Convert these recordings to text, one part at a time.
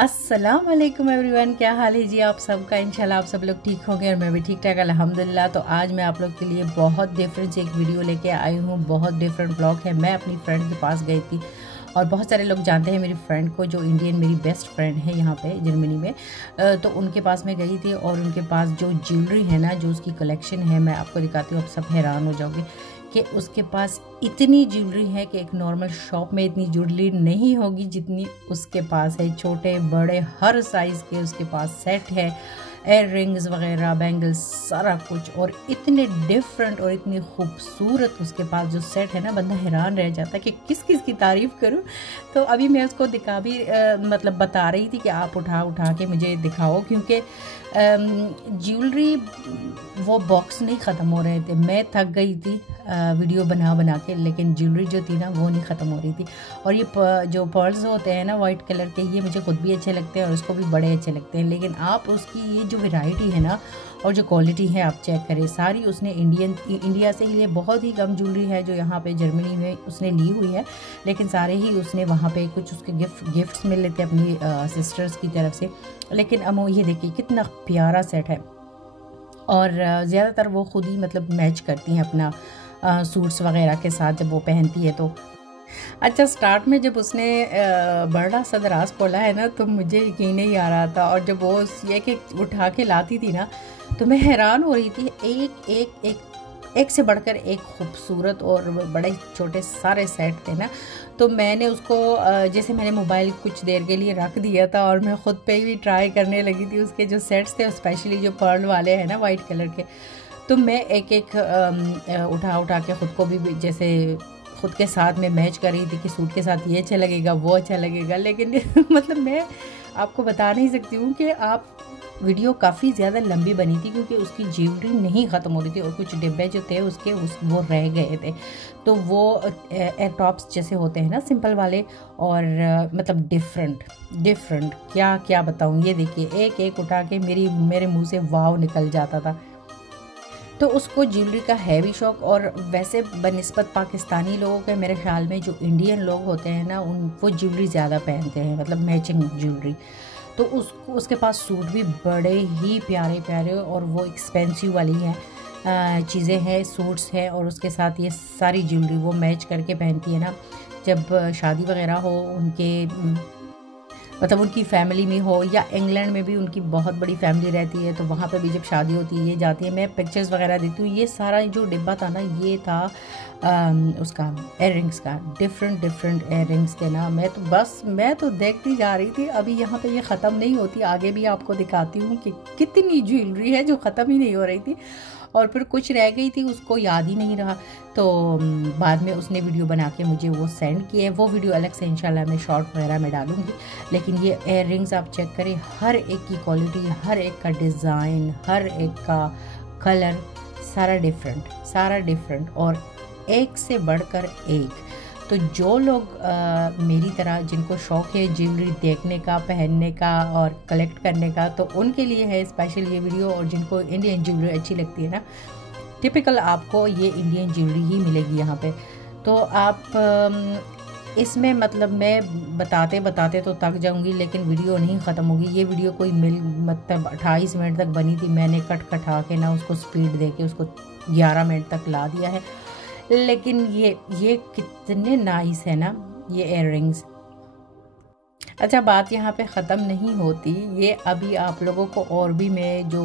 अस्सलाम वालेकुम एवरीवन, क्या हाल है जी आप सबका। इंशाल्लाह आप सब लोग ठीक होंगे और मैं भी ठीक ठाक अल्हम्दुलिल्लाह। तो आज मैं आप लोग के लिए बहुत डिफरेंट से एक वीडियो लेके आई हूँ। बहुत डिफरेंट ब्लॉग है। मैं अपनी फ्रेंड के पास गई थी और बहुत सारे लोग जानते हैं मेरी फ्रेंड को, जो इंडियन मेरी बेस्ट फ्रेंड है यहाँ पे जर्मनी में। तो उनके पास मैं गई थी और उनके पास जो ज्वेलरी है ना, जो उसकी कलेक्शन है, मैं आपको दिखाती हूँ। आप सब हैरान हो जाओगे कि उसके पास इतनी ज्वेलरी है कि एक नॉर्मल शॉप में इतनी ज्वेलरी नहीं होगी जितनी उसके पास है। छोटे बड़े हर साइज़ के उसके पास सेट है, एयर रिंग्स वगैरह, बैंगल्स, सारा कुछ, और इतने डिफरेंट और इतनी खूबसूरत उसके पास जो सेट है ना, बंदा हैरान रह जाता है कि किस किस की तारीफ़ करूं। तो अभी मैं उसको दिखा भी मतलब बता रही थी कि आप उठा के मुझे दिखाओ, क्योंकि ज्वेलरी वो बॉक्स नहीं ख़त्म हो रहे थे। मैं थक गई थी वीडियो बना के, लेकिन ज्वेलरी जो थी ना वो नहीं ख़त्म हो रही थी। और ये जो पर्ल्स होते हैं ना वाइट कलर के, ये मुझे खुद भी अच्छे लगते हैं और उसको भी बड़े अच्छे लगते हैं। लेकिन आप उसकी ये जो वैरायटी है ना और जो क्वालिटी है आप चेक करें, सारी उसने इंडिया से ही, बहुत ही कम ज्वेलरी है जो यहाँ पे जर्मनी में उसने ली हुई है, लेकिन सारे ही उसने वहाँ पे कुछ उसके गिफ्ट्स मिल लेते अपनी सिस्टर्स की तरफ से। लेकिन अमो ये देखिए कितना प्यारा सेट है, और ज़्यादातर वो खुद ही मतलब मैच करती हैं अपना सूट्स वगैरह के साथ जब वो पहनती है। तो अच्छा, स्टार्ट में जब उसने बड़ा सा दराज खोला है ना, तो मुझे यकीन नहीं आ रहा था। और जब वो ये कि उठा के लाती थी ना, तो मैं हैरान हो रही थी। एक से बढ़कर एक खूबसूरत और बड़े छोटे सारे सेट थे ना। तो मैंने उसको जैसे मैंने मोबाइल कुछ देर के लिए रख दिया था और मैं ख़ुद पे भी ट्राई करने लगी थी उसके जो सेट्स थे, स्पेशली जो पर्ल वाले हैं ना वाइट कलर के। तो मैं एक उठा के ख़ुद को भी जैसे खुद के साथ में मैच कर रही थी कि सूट के साथ ये अच्छा लगेगा, वो अच्छा लगेगा। लेकिन मतलब मैं आपको बता नहीं सकती हूँ कि आप वीडियो काफ़ी ज़्यादा लंबी बनी थी, क्योंकि उसकी ज्वेलरी नहीं ख़त्म हो रही थी और कुछ डिब्बे जो थे उसके वो रह गए थे। तो वो एयर टॉप्स जैसे होते हैं ना सिंपल वाले, और मतलब डिफरेंट क्या क्या बताऊँ। ये देखिए एक उठा के मेरे मुँह से वाव निकल जाता था। तो उसको ज्वेलरी का है भी शौक। और वैसे बनिस्बत पाकिस्तानी लोगों के मेरे ख्याल में जो इंडियन लोग होते हैं ना, वो ज्वेलरी ज़्यादा पहनते हैं, मतलब मैचिंग ज्वेलरी। तो उसके पास सूट भी बड़े ही प्यारे प्यारे और वो एक्सपेंसिव वाली हैं चीज़ें हैं, सूट्स हैं, और उसके साथ ये सारी ज्वेलरी वो मैच करके पहनती है ना। जब शादी वगैरह हो उनके, मतलब उनकी फैमिली में हो, या इंग्लैंड में भी उनकी बहुत बड़ी फैमिली रहती है, तो वहाँ पे भी जब शादी होती है ये जाती है। मैं पिक्चर्स वगैरह देती हूँ। ये सारा जो डिब्बा था ना, ये था उसका एयर रिंग्स का। डिफरेंट एयर रिंग्स थे ना। मैं तो देखती जा रही थी। अभी यहाँ पे ये ख़त्म नहीं होती, आगे भी आपको दिखाती हूँ कि कितनी ज्वेलरी है जो ख़त्म ही नहीं हो रही थी। और फिर कुछ रह गई थी, उसको याद ही नहीं रहा। तो बाद में उसने वीडियो बना के मुझे वो सेंड किए। वो वीडियो अलग से इंशाल्लाह मैं शॉर्ट वगैरह में डालूंगी। लेकिन ये एयर रिंग्स आप चेक करें, हर एक की क्वालिटी, हर एक का डिज़ाइन, हर एक का कलर, सारा डिफरेंट और एक से बढ़कर एक। तो जो लोग मेरी तरह जिनको शौक़ है ज्वेलरी देखने का, पहनने का और कलेक्ट करने का, तो उनके लिए है स्पेशल ये वीडियो। और जिनको इंडियन ज्वेलरी अच्छी लगती है ना, टिपिकल आपको ये इंडियन ज्वेलरी ही मिलेगी यहाँ पे। तो आप इसमें मतलब मैं बताते तो थक जाऊंगी, लेकिन वीडियो नहीं ख़त्म होगी। ये वीडियो कोई मतलब 28 मिनट तक बनी थी। मैंने कटा के ना उसको स्पीड दे के उसको 11 मिनट तक ला दिया है। लेकिन ये कितने नाइस है ना ये एयर रिंग्स। अच्छा, बात यहाँ पे ख़त्म नहीं होती। ये अभी आप लोगों को और भी मैं जो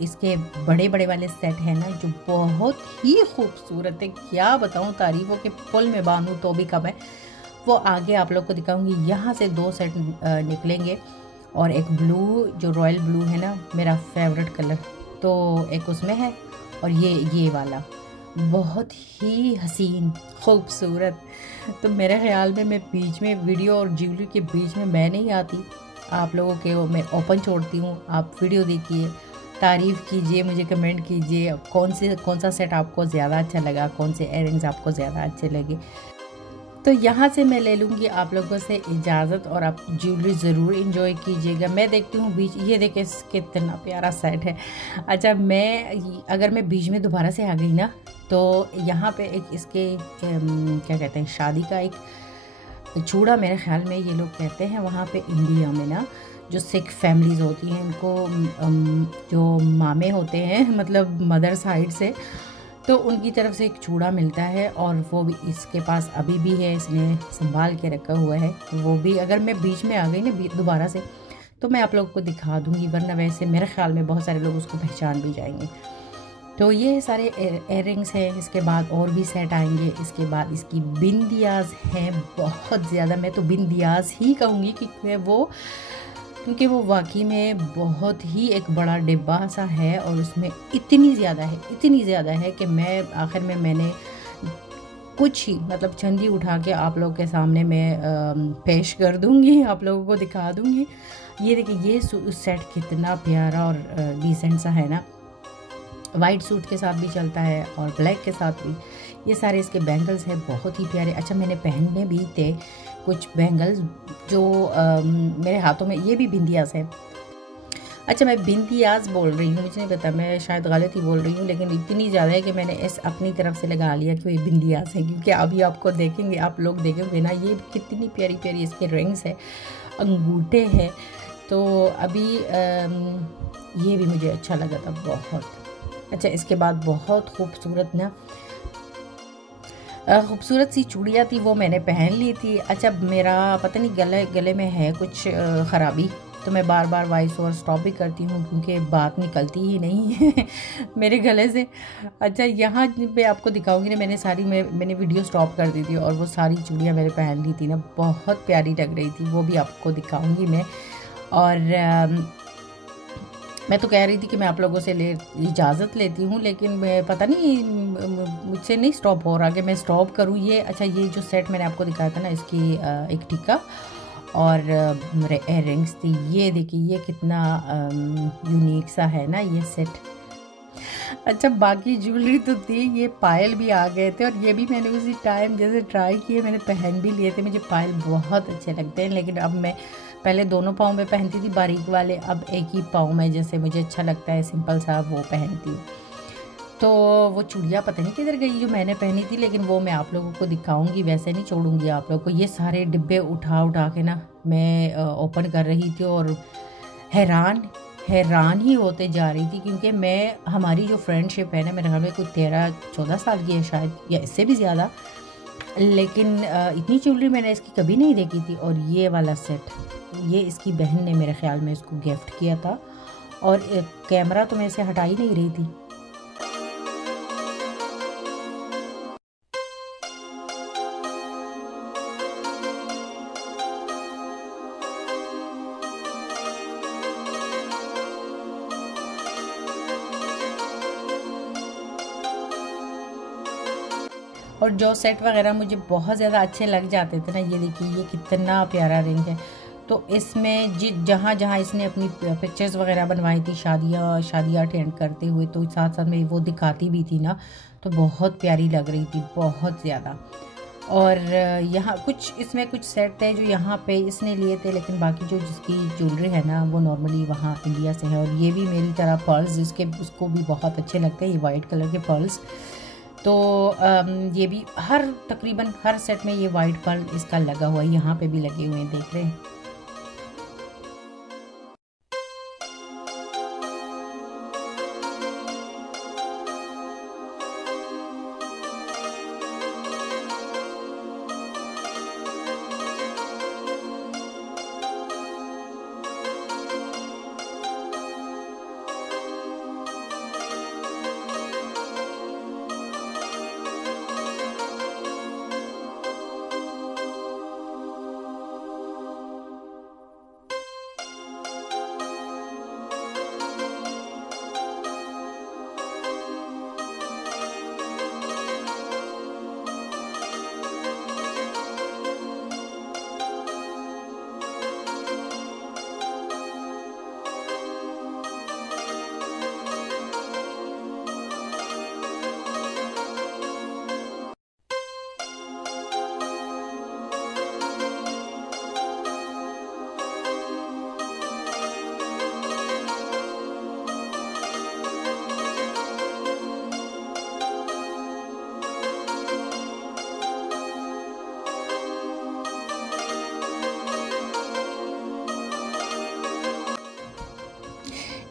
इसके बड़े वाले सेट हैं ना, जो बहुत ही खूबसूरत है, क्या बताऊँ, तारीफ़ों के पुल में बांधूँ तो भी कम है। वो आगे आप लोग को दिखाऊंगी। यहाँ से 2 सेट निकलेंगे, और एक ब्लू, जो रॉयल ब्लू है ना, मेरा फेवरेट कलर, तो एक उसमें है। और ये वाला बहुत ही हसीन खूबसूरत। तो मेरे ख्याल में मैं बीच में वीडियो और ज्वेलरी के बीच में मैं नहीं आती। आप लोगों के मैं ओपन छोड़ती हूँ। आप वीडियो देखिए, तारीफ़ कीजिए, मुझे कमेंट कीजिए कौन सा सेट आपको ज़्यादा अच्छा लगा, कौन से इयररिंग्स आपको ज़्यादा अच्छे लगे। तो यहाँ से मैं ले लूँगी आप लोगों से इजाज़त, और आप ज्वेलरी ज़रूर इंजॉय कीजिएगा। मैं देखती हूँ बीच, ये देखे कितना प्यारा सेट है। अच्छा, अगर मैं बीच में दोबारा से आ गई ना, तो यहाँ पे एक इसके क्या कहते हैं, शादी का एक चूड़ा मेरे ख्याल में ये लोग कहते हैं वहाँ पे इंडिया में ना, जो सिख फैमिलीज़ होती हैं उनको जो मामे होते हैं मतलब मदर साइड से, तो उनकी तरफ से एक चूड़ा मिलता है और वो भी इसके पास अभी भी है, इसने संभाल के रखा हुआ है। वो भी अगर मैं बीच में आ गई ना दोबारा से तो मैं आप लोगों को दिखा दूँगी, वरना वैसे मेरे ख्याल में बहुत सारे लोग उसको पहचान भी जाएंगे। तो ये सारे एयररिंग्स हैं। इसके बाद और भी सेट आएंगे। इसके बाद इसकी बिंदियाज़ हैं बहुत ज़्यादा, मैं तो बिंदियाज़ ही कहूँगी क्योंकि वो वाकई में बहुत ही एक बड़ा डिब्बा सा है और उसमें इतनी ज़्यादा है कि मैं आखिर में मैंने कुछ ही मतलब चंदी उठा के आप लोगों के सामने मैं पेश कर दूँगी, आप लोगों को दिखा दूँगी। ये देखिए ये सेट कितना प्यारा और डिसेंट सा है ना, वाइट सूट के साथ भी चलता है और ब्लैक के साथ भी। ये सारे इसके बैंगल्स हैं बहुत ही प्यारे। अच्छा मैंने पहनने भी थे कुछ बैंगल्स जो मेरे हाथों में, ये भी बिंदियाज़ है। अच्छा मैं बिंदियाज़ बोल रही हूँ, मुझे नहीं पता, मैं शायद गलत ही बोल रही हूँ, लेकिन इतनी ज़्यादा है कि मैंने इस अपनी तरफ से लगा लिया कि ये बिंदियाज़ है, क्योंकि अभी आपको देखेंगे, आप लोग देखेंगे ना, ये कितनी प्यारी प्यारी इसके रिंग्स है, अंगूठे हैं। तो अभी ये भी मुझे अच्छा लगा था बहुत। अच्छा इसके बाद बहुत खूबसूरत ना खूबसूरत सी चूड़ियाँ थी, वो मैंने पहन ली थी। अच्छा मेरा पता नहीं गले में है कुछ ख़राबी, तो मैं बार बार वॉइस ओवर स्टॉप भी करती हूँ क्योंकि बात निकलती ही नहीं है मेरे गले से। अच्छा यहाँ पे आपको दिखाऊंगी ना, मैंने वीडियो स्टॉप कर दी थी और वो सारी चूड़ियाँ मैंने पहन ली थी ना, बहुत प्यारी लग रही थी, वो भी आपको दिखाऊंगी मैं। और मैं तो कह रही थी कि मैं आप लोगों से इजाज़त लेती हूँ, लेकिन मैं पता नहीं मुझसे नहीं स्टॉप हो रहा कि मैं स्टॉप करूँ ये। अच्छा ये जो सेट मैंने आपको दिखाया था ना, इसकी एक टिक्का और इयररिंग्स थी, ये देखिए ये कितना यूनिक सा है ना ये सेट। अच्छा बाकी ज्वेलरी तो थी, ये पायल भी आ गए थे और ये भी मैंने उसी टाइम जैसे ट्राई किए, मैंने पहन भी लिए थे। मुझे पायल बहुत अच्छे लगते हैं, लेकिन अब मैं पहले दोनों पाँव में पहनती थी बारीक वाले, अब एक ही पाँव में जैसे मुझे अच्छा लगता है सिंपल सा वो पहनती हूँ। तो वो चूड़ियाँ पता नहीं किधर गई जो मैंने पहनी थी, लेकिन वो मैं आप लोगों को दिखाऊंगी, वैसे नहीं छोड़ूंगी आप लोगों को। ये सारे डिब्बे उठा के ना मैं ओपन कर रही थी और हैरान ही होते जा रही थी, क्योंकि हमारी जो फ्रेंडशिप है ना, मेरे ख्याल में कोई 13-14 साल की है शायद, या इससे भी ज़्यादा, लेकिन इतनी ज्वेलरी मैंने इसकी कभी नहीं देखी थी। और ये वाला सेट ये इसकी बहन ने मेरे ख्याल में इसको गिफ्ट किया था, और कैमरा तो मैं इसे हटा ही नहीं रही थी। और जो सेट वगैरह मुझे बहुत ज़्यादा अच्छे लग जाते थे ना, ये देखिए ये कितना प्यारा रिंग है। तो इसमें जहाँ जहाँ इसने अपनी पिक्चर्स वगैरह बनवाई थी शादियाँ अटेंड करते हुए, तो साथ साथ में वो दिखाती भी थी ना, तो बहुत प्यारी लग रही थी बहुत ज़्यादा। और यहाँ इसमें कुछ सेट थे जो यहाँ पे इसने लिए थे, लेकिन बाकी जो जिसकी ज्वेलरी है ना वो नॉर्मली वहाँ इंडिया से है। और ये भी मेरी तरह पर्ल्स उसको भी बहुत अच्छे लगते हैं, ये वाइट कलर के पर्ल्स। तो ये भी तकरीबन हर सेट में ये वाइट पर्ल इसका लगा हुआ है, यहाँ पे भी लगे हुए हैं, देख रहे हैं।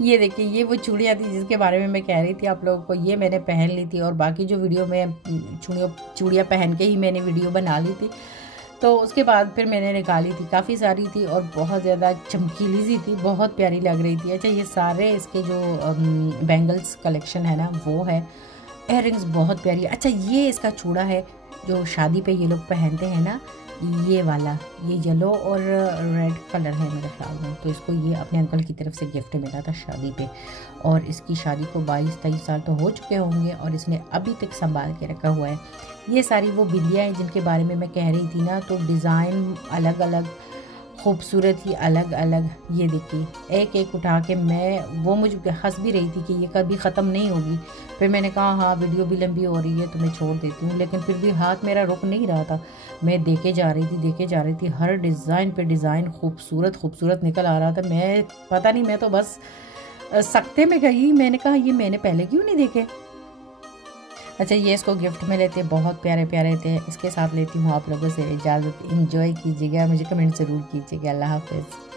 ये देखिए, ये वो चूड़ियाँ थी जिसके बारे में मैं कह रही थी आप लोगों को। ये मैंने पहन ली थी और बाकी जो वीडियो में चूड़ियाँ पहन के ही मैंने वीडियो बना ली थी। तो उसके बाद फिर मैंने निकाली थी, काफ़ी सारी थी और बहुत ज़्यादा चमकीली सी थी, बहुत प्यारी लग रही थी। अच्छा, ये सारे इसके जो बैंगल्स कलेक्शन है ना वो है। इयररिंग्स बहुत प्यारी। अच्छा, ये इसका चूड़ा है जो शादी पे ये लोग पहनते हैं ना, ये वाला, ये येलो और रेड कलर है मेरे ख्याल में। तो इसको ये अपने अंकल की तरफ से गिफ्ट मिला था शादी पे, और इसकी शादी को 22-23 साल तो हो चुके होंगे और इसने अभी तक संभाल के रखा हुआ है। ये सारी वो बिंदियाँ हैं जिनके बारे में मैं कह रही थी ना, तो डिज़ाइन अलग अलग, खूबसूरत ही अलग अलग। ये देखिए, एक एक उठा के वो मुझे हंस भी रही थी कि ये कभी ख़त्म नहीं होगी। फिर मैंने कहा हाँ, वीडियो भी लंबी हो रही है तो मैं छोड़ देती हूँ, लेकिन फिर भी हाथ मेरा रुक नहीं रहा था। मैं देखे जा रही थी, हर डिज़ाइन पे डिज़ाइन खूबसूरत खूबसूरत निकल आ रहा था। मैं पता नहीं, मैं तो बस सकते में गई। मैंने कहा ये मैंने पहले क्यों नहीं देखे। अच्छा, ये इसको गिफ्ट में लेते, बहुत प्यारे प्यारे थे। इसके साथ लेती हूँ आप लोगों से इजाज़त। एंजॉय कीजिएगा, मुझे कमेंट ज़रूर कीजिएगा। अल्लाह हाफ़िज़।